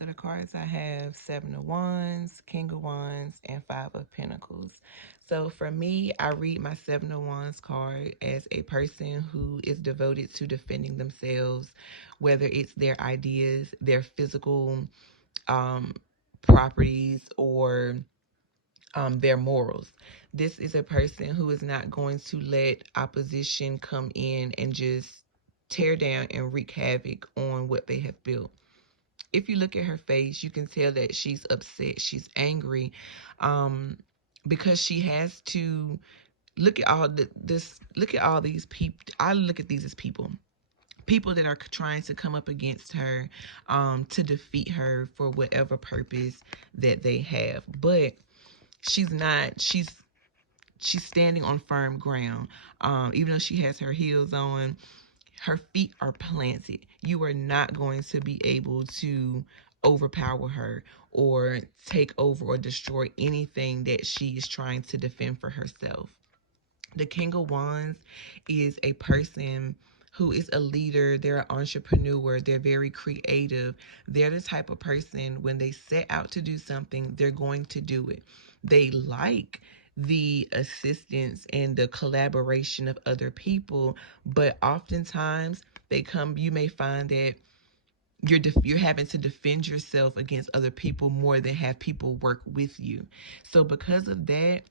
of the cards I have Seven of Wands, King of Wands, and Five of Pentacles. So for me, I read my Seven of Wands card as a person who is devoted to defending themselves, whether it's their ideas, their physical um, properties, or their morals. This is a person who is not going to let opposition come in and just tear down and wreak havoc on what they have built. If you look at her face, you can tell that she's upset, she's angry, um, because she has to look at look at all these people. I look at these as people that are trying to come up against her, to defeat her for whatever purpose that they have. But she's not. She's standing on firm ground. Even though she has her heels on, her feet are planted. You are not going to be able to overpower her or take over or destroy anything that she is trying to defend for herself. The King of Wands is a person who is a leader, they're an entrepreneur, they're very creative. They're the type of person, when they set out to do something, they're going to do it. They like the assistance and the collaboration of other people, but oftentimes you may find that you're having to defend yourself against other people more than have people work with you. So because of that,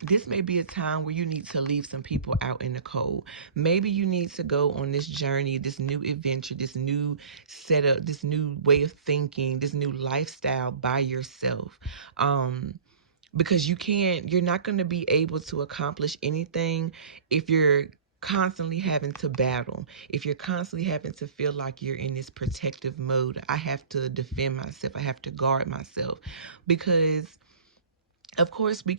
this may be a time where you need to leave some people out in the cold. Maybe you need to go on this journey, this new adventure, this new setup, this new way of thinking, this new lifestyle by yourself. Because you're not going to be able to accomplish anything if you're constantly having to battle, if you're constantly having to feel like you're in this protective mode. I have to defend myself, I have to guard myself, because of course you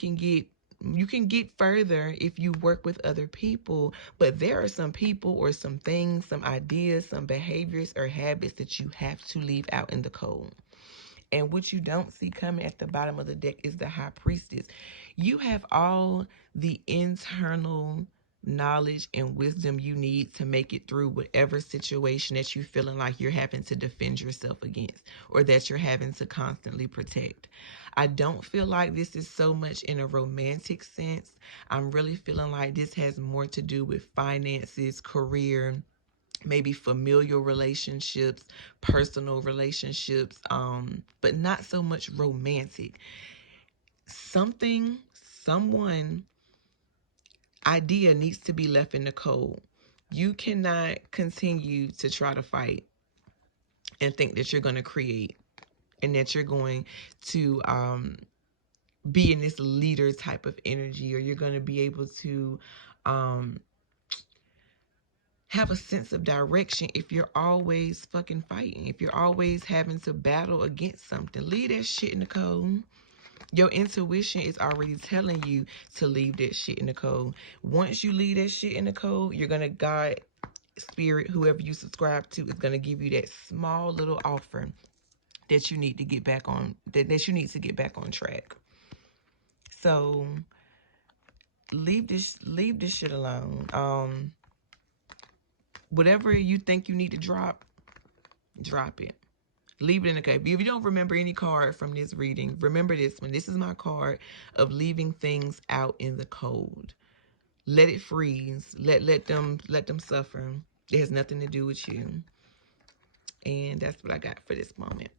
can get further if you work with other people, but there are some people or some things, some ideas, some behaviors or habits that you have to leave out in the cold. And what you don't see coming at the bottom of the deck is the High Priestess. You have all the internal knowledge and wisdom you need to make it through whatever situation that you're feeling like you're having to defend yourself against or that you're having to constantly protect. I don't feel like this is so much in a romantic sense. I'm really feeling like this has more to do with finances, career, maybe familial relationships, personal relationships, but not so much romantic. Something, someone, idea needs to be left in the cold. You cannot continue to try to fight and think that you're going to create and that you're going to be in this leader type of energy, or you're going to be able to um, have a sense of direction if you're always fucking fighting, if you're always having to battle against something. Leave that shit in the cold. Your intuition is already telling you to leave that shit in the cold. Once you leave that shit in the cold, you're gonna guide spirit, whoever you subscribe to, is gonna give you that small little offer that you need to get back on, that you need to get back on track. So leave this shit alone. Whatever you think you need to drop it. Leave it in the cave. If you don't remember any card from this reading, remember this one. This is my card of leaving things out in the cold. Let it freeze. Let them suffer. It has nothing to do with you. And that's what I got for this moment.